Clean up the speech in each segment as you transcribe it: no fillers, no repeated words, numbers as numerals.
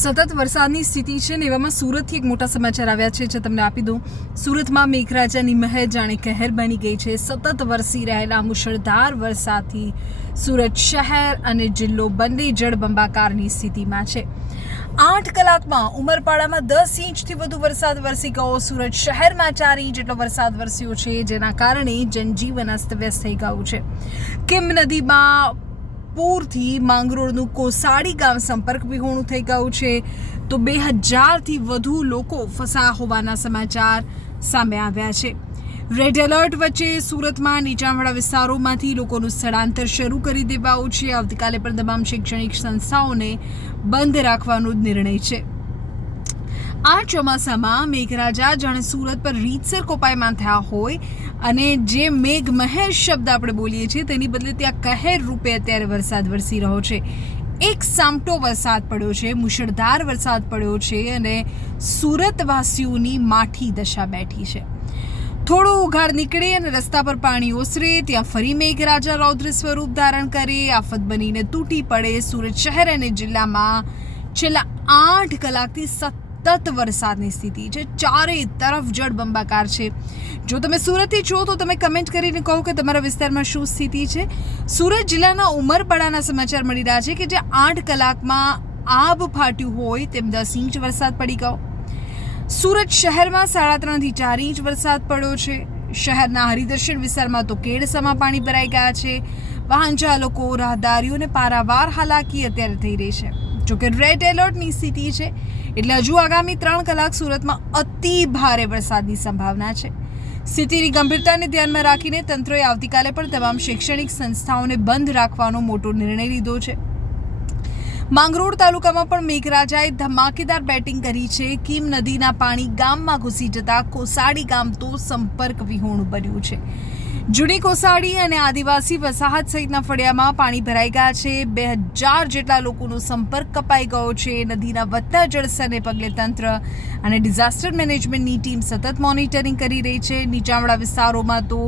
સતત વરસાદની સ્થિતિ છે ને એવામાં સુરતથી એક મોટા સમાચાર આવ્યા છે જે તમને આપી દઉં. સુરતમાં મેઘરાજાની મહેર જાણે કહેર બની ગઈ છે. સતત વરસી રહેલા મુશળધાર વરસાદથી સુરત શહેર અને જિલ્લો બંને જળબંબાકારની સ્થિતિમાં છે. 8 કલાકમાં ઉમરપાડામાં 10 ઇંચથી વધુ વરસાદ વરસી ગયો. સુરત શહેરમાં 4 ઇંચ જેટલો વરસાદ વરસ્યો છે, જેના કારણે જનજીવન અસ્તવ્યસ્ત થઈ ગયું છે. કિમ નદીમાં પૂરથી માંગરોળનું કોસાડી ગામ સંપર્ક વિહોણું થઈ ગયું છે, તો 2000થી વધુ લોકો ફસાયા હોવાના સમાચાર સામે આવ્યા છે. રેડ એલર્ટ વચ્ચે સુરતમાં નીચાણવાળા વિસ્તારોમાંથી લોકોનું સ્થળાંતર શરૂ કરી દેવાયું છે. આવતીકાલે પણ તમામ શૈક્ષણિક સંસ્થાઓને બંધ રાખવાનો નિર્ણય છે. આ ચોમાસામાં મેઘરાજા જાણે સુરત પર રીતસર કોપાયમાન થયા હોય અને જે મેઘ મહેર શબ્દ આપણે બોલીએ છીએ તેની બદલે ત્યાં કહેર રૂપે અત્યારે વરસાદ વરસી રહ્યો છે. એક સામટો વરસાદ પડ્યો છે, મુશળધાર વરસાદ પડ્યો છે અને સુરતવાસીઓની માઠી દશા બેઠી છે. થોડું ઉઘાડ નીકળે અને રસ્તા પર પાણી ઓસરે ત્યાં ફરી મેઘરાજા રૌદ્ર સ્વરૂપ ધારણ કરે, આફત બનીને તૂટી પડે. સુરત શહેર અને જિલ્લામાં છેલ્લા 8 કલાકથી સતત વરસાદની સ્થિતિ છે. ચારે તરફ જળબંબાકાર છે. જો તમે સુરતથી છો તો તમે કમેન્ટ કરીને કહો કે તમારા વિસ્તારમાં શું સ્થિતિ છે. સુરત જિલ્લાના ઉમરપાડાના સમાચાર મળી રહ્યા છે કે જે 8 કલાકમાં આબ ફાટ્યું હોય તેમ 10 ઇંચ વરસાદ પડી ગયો. સુરત શહેરમાં 3.5 થી 4 ઇંચ વરસાદ પડ્યો છે. શહેરના હરિદર્શન વિસ્તારમાં તો કેડસમાં પાણી ભરાઈ ગયા છે. વાહન ચાલકો રાહદારીઓને પારાવાર હાલાકી અત્યારે થઈ રહી છે. જોકે રેડ એલર્ટની સ્થિતિ છે એટલે હજુ આગામી 3 કલાક સુરતમાં અતિ ભારે વરસાદની સંભાવના છે. સ્થિતિની ગંભીરતાને ધ્યાનમાં રાખીને તંત્રએ આવતીકાલે પણ તમામ શૈક્ષણિક સંસ્થાઓને બંધ રાખવાનો મોટો નિર્ણય લીધો છે. માંગરોળ તાલુકામાં પણ મેઘરાજાએ ધમાકેદાર બેટિંગ કરી છે. કિમ નદીના પાણી ગામમાં ઘૂસી જતા કોસાડી ગામ તો સંપર્ક વિહોણું બન્યું છે. જૂની કોસાડી અને આદિવાસી વસાહત સહિતના ફળિયામાં પાણી ભરાઈ ગયા છે. 2000 જેટલા લોકોનો સંપર્ક કપાઈ ગયો છે. નદીના વધતા જળસ્તરને પગલે તંત્ર અને ડિઝાસ્ટર મેનેજમેન્ટની ટીમ સતત મોનિટરિંગ કરી રહી છે. નીચાણવાળા વિસ્તારોમાં તો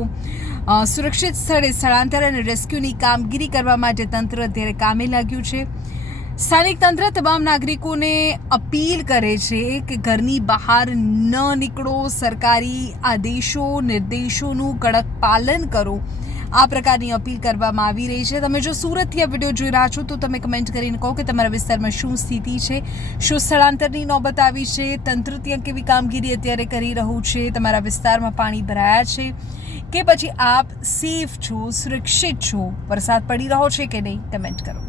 સુરક્ષિત સ્થળે સ્થળાંતર અને રેસ્ક્યુની કામગીરી કરવા માટે તંત્ર અત્યારે કામે લાગ્યું છે. સ્થાનિક તંત્ર તમામ નાગરિકોને અપીલ કરે છે કે ઘરની બહાર ન નીકળો, સરકારી આદેશો નિર્દેશોનું કડક પાલન કરો. આ પ્રકારની અપીલ કરવામાં આવી રહી છે. તમે જો સુરતથી આ વિડીયો જોઈ રહ્યા છો તો તમે કમેન્ટ કરીને કહો કે તમારા વિસ્તારમાં શું સ્થિતિ છે, શું સ્થળાંતરની નોબત આવી છે, તંત્ર ત્યાં કેવી કામગીરી અત્યારે કરી રહ્યું છે, તમારા વિસ્તારમાં પાણી ભરાયા છે કે પછી આપ સેફ છો, સુરક્ષિત છો, વરસાદ પડી રહ્યો છે કે નહીં, કમેન્ટ કરો.